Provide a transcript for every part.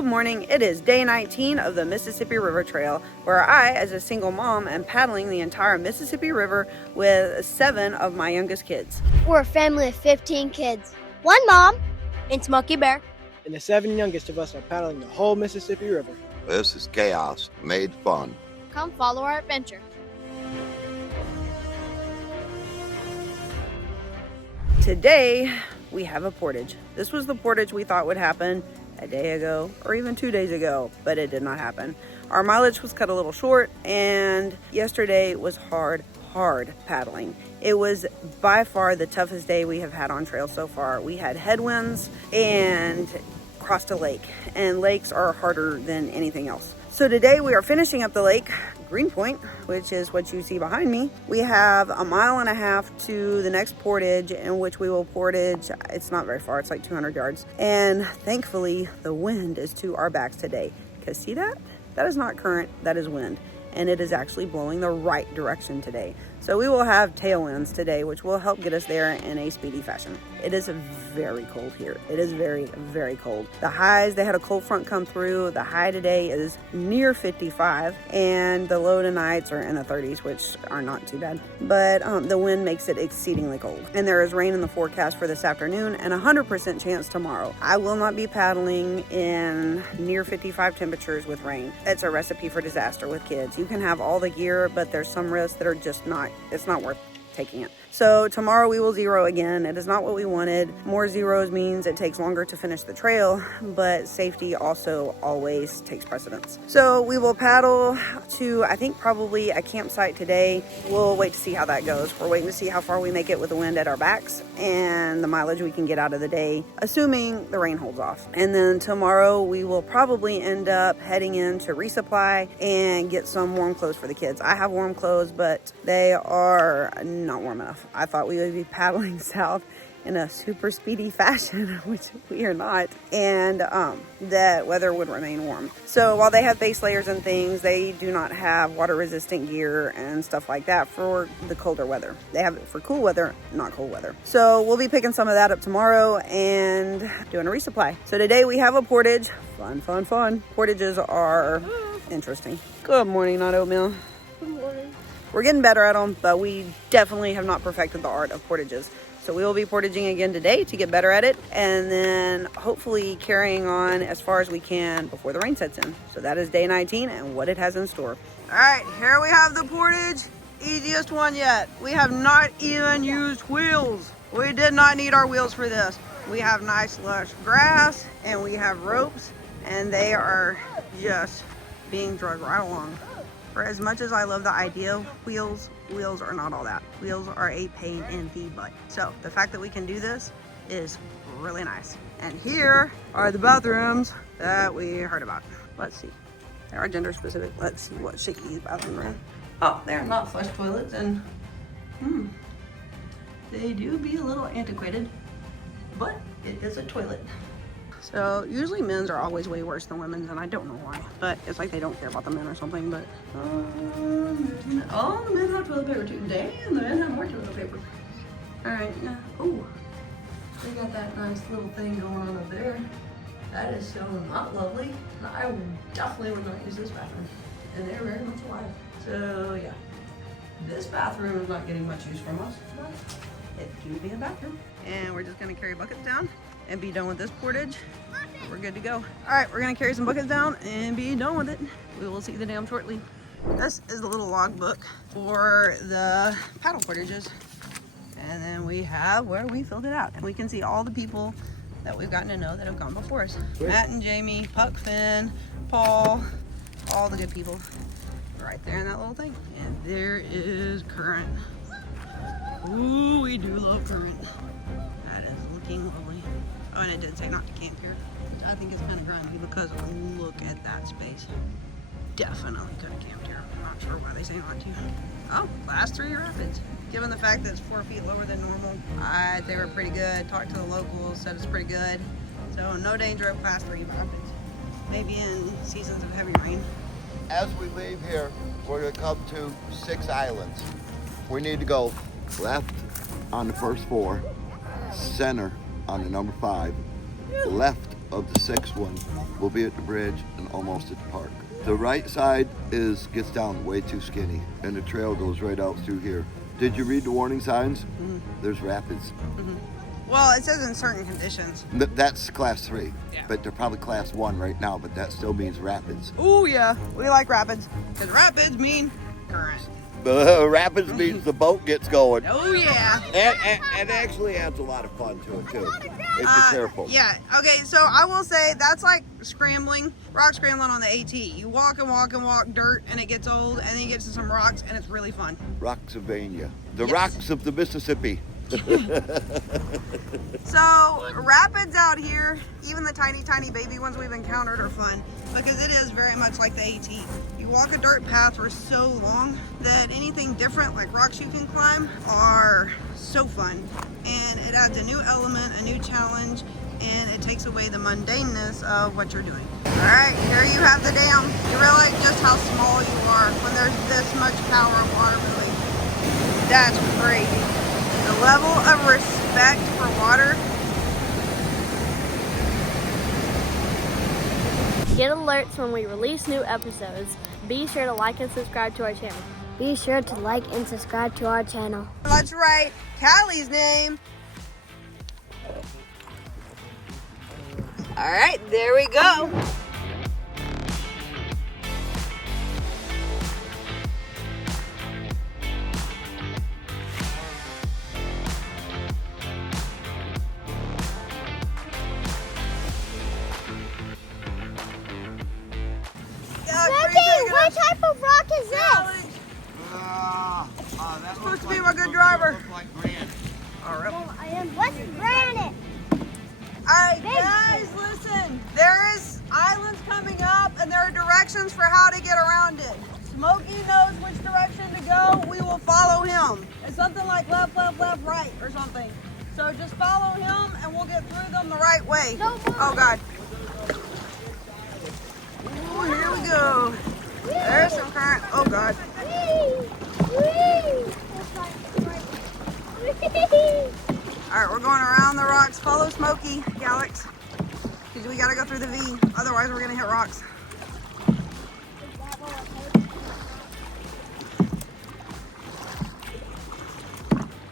Good morning. It is day 19 of the Mississippi River Trail, where I, as a single mom, am paddling the entire Mississippi River with 7 of my youngest kids. We're a family of 15 kids. One mom and Smoky Bear. And the 7 youngest of us are paddling the whole Mississippi River. This is chaos made fun. Come follow our adventure. Today, we have a portage. This was the portage we thought would happen a day ago or even 2 days ago, but it did not happen. Our mileage was cut a little short, and yesterday was hard paddling. It was by far the toughest day we have had on trail so far. We had headwinds and crossed a lake, and lakes are harder than anything else. So today we are finishing up the lake, Greenpoint, which is what you see behind me. We have a 1.5 miles to the next portage, in which we will portage. It's not very far, it's like 200 yards. And thankfully the wind is to our backs today. Because see that? That is not current, that is wind. And it is actually blowing the right direction today. So we will have tailwinds today, which will help get us there in a speedy fashion. It is very cold here. It is very, very cold. The highs, they had a cold front come through. The high today is near 55, and the low tonights are in the 30s, which are not too bad. But the wind makes it exceedingly cold. And there is rain in the forecast for this afternoon and 100% chance tomorrow. I will not be paddling in near 55 temperatures with rain. It's a recipe for disaster with kids. You can have all the gear, but there's some risks that are just it's not worth taking it. So tomorrow we will zero again. It is not what we wanted. More zeros means it takes longer to finish the trail, but safety also always takes precedence. So we will paddle to, I think, probably a campsite today. We'll wait to see how that goes. We're waiting to see how far we make it with the wind at our backs and the mileage we can get out of the day, assuming the rain holds off. And then tomorrow we will probably end up heading in to resupply and get some warm clothes for the kids. I have warm clothes, but they are not warm enough. I thought we would be paddling south in a super speedy fashion, which we are not, and that weather would remain warm. So while they have base layers and things, they do not have water resistant gear and stuff like that for the colder weather. They have it for cool weather, not cold weather. So we'll be picking some of that up tomorrow and doing a resupply. So today we have a portage. Fun. Portages are interesting. Good morning, not oatmeal. Good morning. We're getting better at them, but we definitely have not perfected the art of portages. So we will be portaging again today to get better at it, and then hopefully carrying on as far as we can before the rain sets in. So that is day 19 and what it has in store. All right, here we have the portage. Easiest one yet. We have not even used wheels. We did not need our wheels for this. We have nice lush grass and we have ropes, and they are just being dragged right along. For as much as I love the idea of wheels are not all that. Wheels are a pain in the butt. So the fact that we can do this is really nice. And here are the bathrooms that we heard about. Let's see. They are gender specific. Let's see what shape these bathrooms are in. Oh, they're not flush toilets, and they do be a little antiquated, but it is a toilet. So usually men's are always way worse than women's, and I don't know why, but it's like they don't care about the men or something. But oh, the men have toilet paper too. Damn, the men have more toilet paper. All right, oh, they got that nice little thing going on up there. That is so not lovely. I definitely would not use this bathroom, and they're very much alive. So yeah, this bathroom is not getting much use from us, but it do be a bathroom. And we're just gonna carry buckets down and be done with this portage. We're good to go. All right, we're gonna carry some buckets down and be done with it. We will see the dam shortly. This is the little logbook for the paddle portages. And then we have where we filled it out. And we can see all the people that we've gotten to know that have gone before us. Matt and Jamie, Puck, Finn, Paul, all the good people right there in that little thing. And there is Current. Ooh, we do love Current. That is looking lovely. Oh, and it did say not to camp here. I think it's kind of grimy because look at that space. Definitely could have camped here. I'm not sure why they say not to. Oh, class 3 rapids. Given the fact that it's 4 feet lower than normal, they were pretty good. Talked to the locals, said it's pretty good. So no danger of class 3 rapids. Maybe in seasons of heavy rain. As we leave here, we're going to come to 6 islands. We need to go left on the first 4, center on the number 5, left of the sixth one will be at the bridge and almost at the park. The right side gets down way too skinny, and the trail goes right out through here. Did you read the warning signs? Mm-hmm. There's rapids. Mm-hmm. Well, it says in certain conditions. That's class 3, yeah. But they're probably class 1 right now, but that still means rapids. Oh yeah, we like rapids, because rapids mean current. Rapids means the boat gets going. Oh yeah. And actually adds a lot of fun to it too, if you're careful. Yeah, okay, so I will say that's like scrambling, rock scrambling on the AT. You walk and walk and walk dirt and it gets old, and then you get to some rocks and it's really fun. Rocksylvania, the yes. rocks of the Mississippi. So rapids out here, even the tiny baby ones we've encountered are fun, because it is very much like the AT. You walk a dirt path for so long that anything different, like rocks you can climb, are so fun, and it adds a new element, a new challenge, and it takes away the mundaneness of what you're doing. All right, here you have the dam. You realize just how small you are when there's this much power of water moving. That's crazy. The level of respect for water. Get alerts when we release new episodes. Be sure to like and subscribe to our channel. Be sure to like and subscribe to our channel. Let's write Callie's name. All right, there we go. What type of rock is this? That's supposed to be my good driver. All right. What's granite? All right, guys, listen. There is islands coming up, and there are directions for how to get around it. Smoky knows which direction to go. We will follow him. It's something like left, right, or something. So just follow him, and we'll get through them the right way. Oh, God. Ooh, here we go. There's some current. Oh, God. All right, we're going around the rocks. Follow Smoky, Alex, because we got to go through the V. Otherwise, we're going to hit rocks.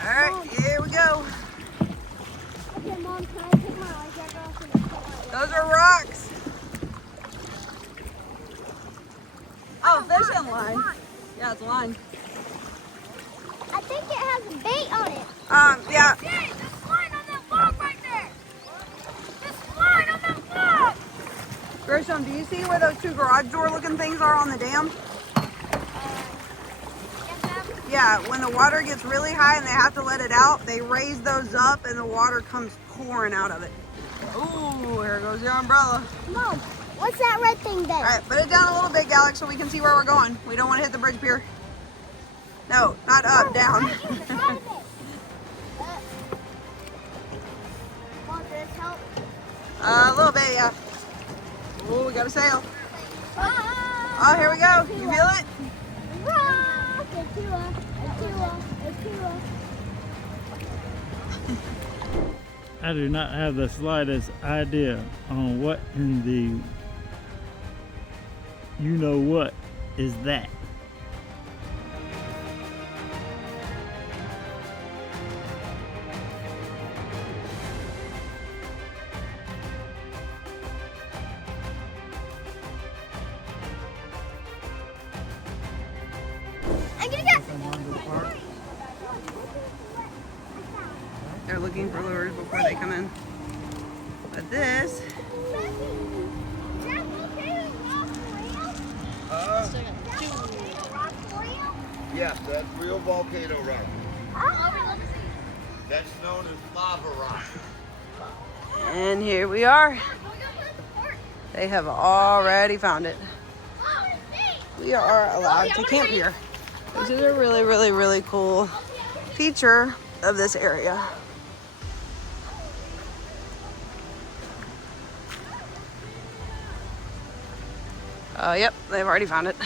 All right, here we go. Okay, Mom, can I take my life jacket off? Those are rocks. Oh, fishing line. Yeah, it's a line. I think it has a bait on it. Yeah. Hey, there's line on that log right there. There's line on that log. Grisham, do you see where those two garage door looking things are on the dam? Yeah, when the water gets really high and they have to let it out, they raise those up and the water comes pouring out of it. Ooh, here goes your umbrella. Mom, what's that red thing there? All right, put it down a little bit, Alex, so we can see where we're going. We don't want to hit the bridge pier. No, not up, down. Mom, does this help? A little bit, yeah. Ooh, we got a sail. Oh, here we go. You feel it? Rock, I do not have the slightest idea on what in the you know what is that. I'm gonna go. They're looking for lures before they come in. But this, Yes, that's real volcano rock. That's known as lava rock. and here we are. They have already found it. We are allowed to camp here, which is a really, really, really cool feature of this area. Oh, yep, they've already found it.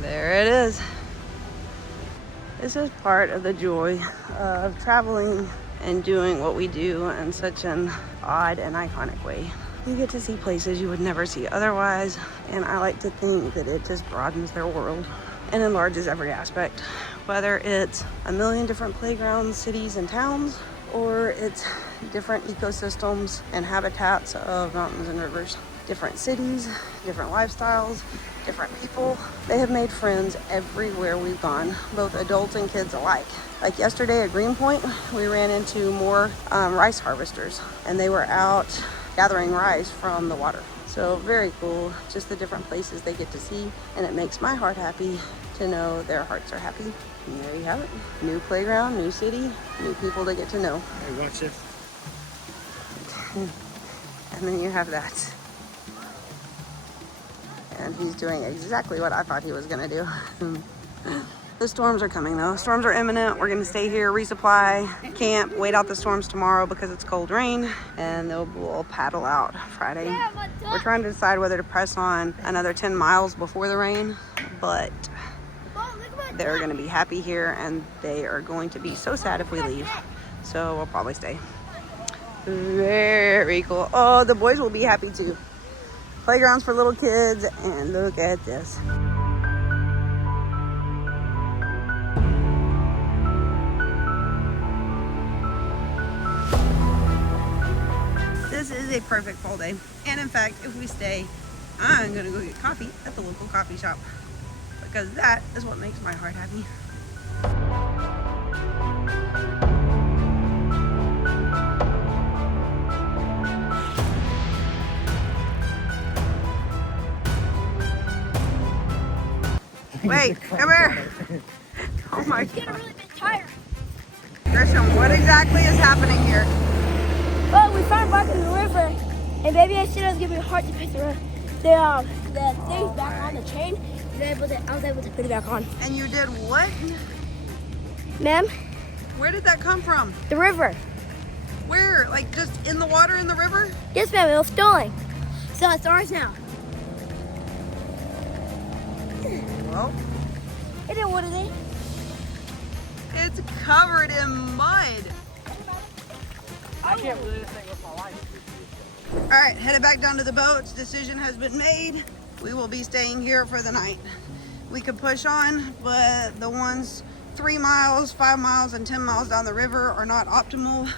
There it is. This is part of the joy of traveling and doing what we do in such an odd and iconic way. You get to see places you would never see otherwise, and I like to think that it just broadens their world and enlarges every aspect, whether it's a million different playgrounds, cities, and towns, or it's different ecosystems and habitats of mountains and rivers. Different cities, different lifestyles, different people. They have made friends everywhere we've gone, both adults and kids alike. Like yesterday at Greenpoint, we ran into more rice harvesters, and they were out gathering rice from the water. So very cool, just the different places they get to see, and it makes my heart happy to know their hearts are happy. And there you have it. New playground, new city, new people to get to know. Hey, watch this. And then you have that. And he's doing exactly what I thought he was gonna do. The storms are coming though. Storms are imminent. We're gonna stay here, resupply, camp, wait out the storms tomorrow because it's cold rain, and we'll paddle out Friday. We're trying to decide whether to press on another 10 miles before the rain, but they're gonna be happy here and they are going to be so sad if we leave. So we'll probably stay. Very cool. Oh, the boys will be happy too. Playgrounds for little kids, and look at this. This is a perfect fall day. And in fact, if we stay, I'm gonna go get coffee at the local coffee shop because that is what makes my heart happy. Wait, come here. Oh my God. Getting really big tire. Christian, what exactly is happening here? Well, we found back in the river, and baby, I said it was gonna be hard to pick the things back on the chain. And I was able to put it back on. And you did what? Ma'am, Where did that come from? the river. Where? Like just in the water in the river? Yes, ma'am, it was stolen. So it's ours now. Well, It is what it is. it's covered in mud. I can't believe this thing with my life. All right, headed back down to the boats. Decision has been made. We will be staying here for the night. We could push on, but the ones 3 miles, 5 miles, and 10 miles down the river are not optimal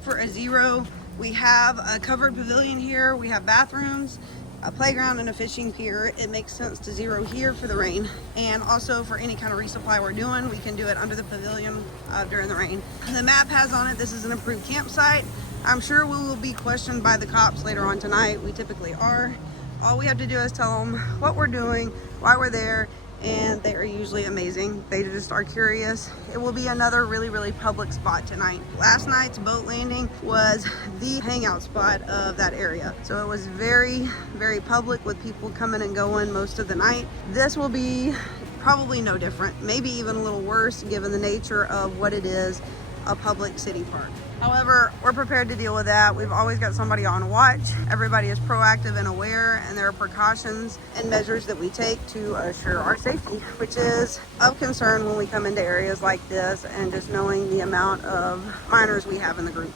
for a zero. We have a covered pavilion here. We have bathrooms, a playground, and a fishing pier. It makes sense to zero here for the rain, and also for any kind of resupply we're doing, we can do it under the pavilion during the rain. The map has on it, this is an approved campsite. I'm sure we will be questioned by the cops later on tonight. We typically are. All we have to do is tell them what we're doing, why we're there, and they are usually amazing. They just are curious. It will be another really, really public spot tonight. Last night's boat landing was the hangout spot of that area. So it was very, very public with people coming and going most of the night. This will be probably no different, maybe even a little worse given the nature of what it is, a public city park. However, we're prepared to deal with that. We've always got somebody on watch. Everybody is proactive and aware, and there are precautions and measures that we take to assure our safety, which is of concern when we come into areas like this, and just knowing the amount of minors we have in the group.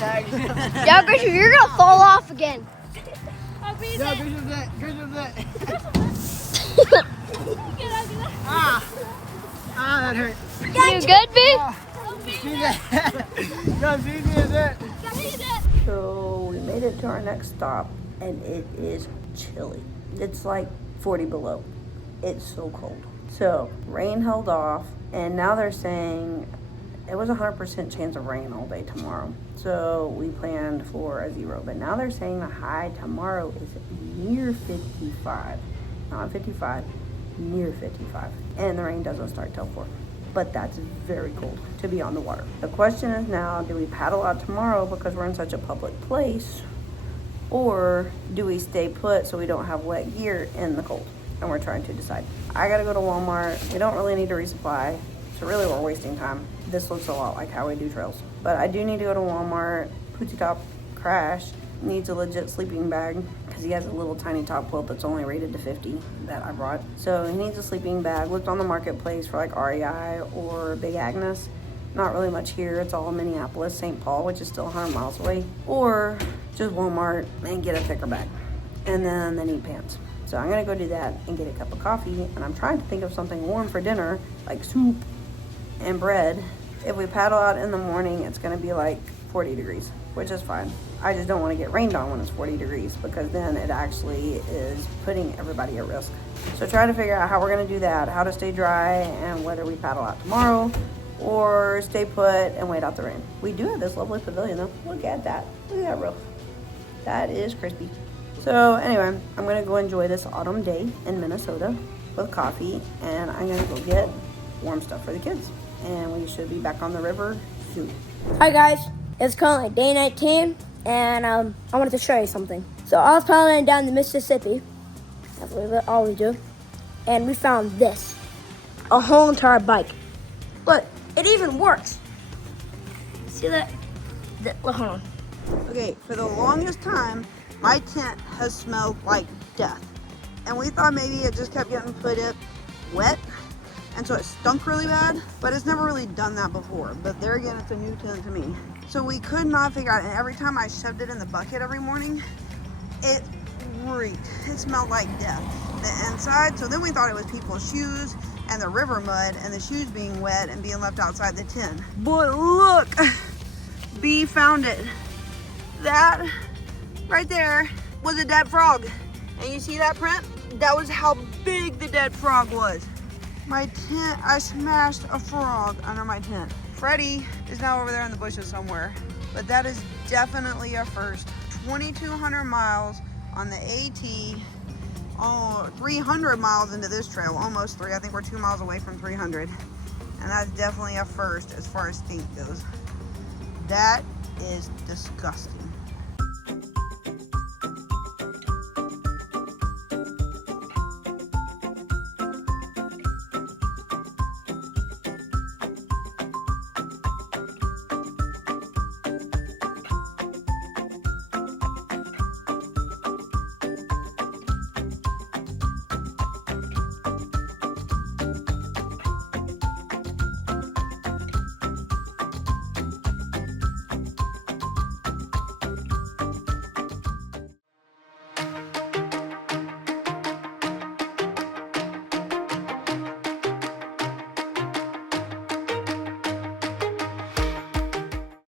Yeah, Grayson, you're gonna fall off again. Yeah, Gracious that. Gracious that. that hurt. You good, B? see that? Y'all see that? So we made it to our next stop, and it is chilly. It's like 40 below. It's so cold. So rain held off, and now they're saying it was 100% chance of rain all day tomorrow. So we planned for a 0, but now they're saying the high tomorrow is near 55. Not 55, near 55. And the rain doesn't start till 4. But that's very cold to be on the water. The question is now, do we paddle out tomorrow because we're in such a public place? Or do we stay put so we don't have wet gear in the cold? And we're trying to decide. I gotta go to Walmart. We don't really need to resupply. So really we're wasting time. This looks a lot like how we do trails. But I do need to go to Walmart. Poochie Top Crash needs a legit sleeping bag because he has a little tiny top quilt that's only rated to 50 that I brought. So he needs a sleeping bag. Looked on the marketplace for like REI or Big Agnes. Not really much here. It's all Minneapolis, St. Paul, which is still 100 miles away. Or just Walmart and get a thicker bag. And then they need pants. So I'm gonna go do that and get a cup of coffee. And I'm trying to think of something warm for dinner, like soup and bread. If we paddle out in the morning, it's gonna be like 40 degrees, which is fine. I just don't want to get rained on when it's 40 degrees because then it actually is putting everybody at risk. So try to figure out how we're gonna do that, how to stay dry, and whether we paddle out tomorrow or stay put and wait out the rain. We do have this lovely pavilion though. Look at that. Look at that roof. That is crispy. So anyway, I'm gonna go enjoy this autumn day in Minnesota with coffee, and I'm gonna go get warm stuff for the kids. And we should be back on the river soon. Hi guys, it's currently day 19, and I wanted to show you something. So I was paddling down the Mississippi, as we always do, and we found this, a whole entire bike. Look, it even works. See that? Look, hold on. Okay, for the longest time, my tent has smelled like death. And we thought maybe it just kept getting put up wet, and so it stunk really bad, but it's never really done that before. But there again, it's a new tent to me. So we could not figure out, and every time I shoved it in the bucket every morning, it reeked. It smelled like death, the inside. So then we thought it was people's shoes and the river mud and the shoes being wet and being left outside the tent. But look, B found it. That right there was a dead frog. And you see that print? That was how big the dead frog was. My tent, I smashed a frog under my tent. Freddy is now over there in the bushes somewhere, but that is definitely a first. 2,200 miles on the AT, 300 miles into this trail, almost 3. I think we're 2 miles away from 300. And that's definitely a first as far as stink goes. That is disgusting.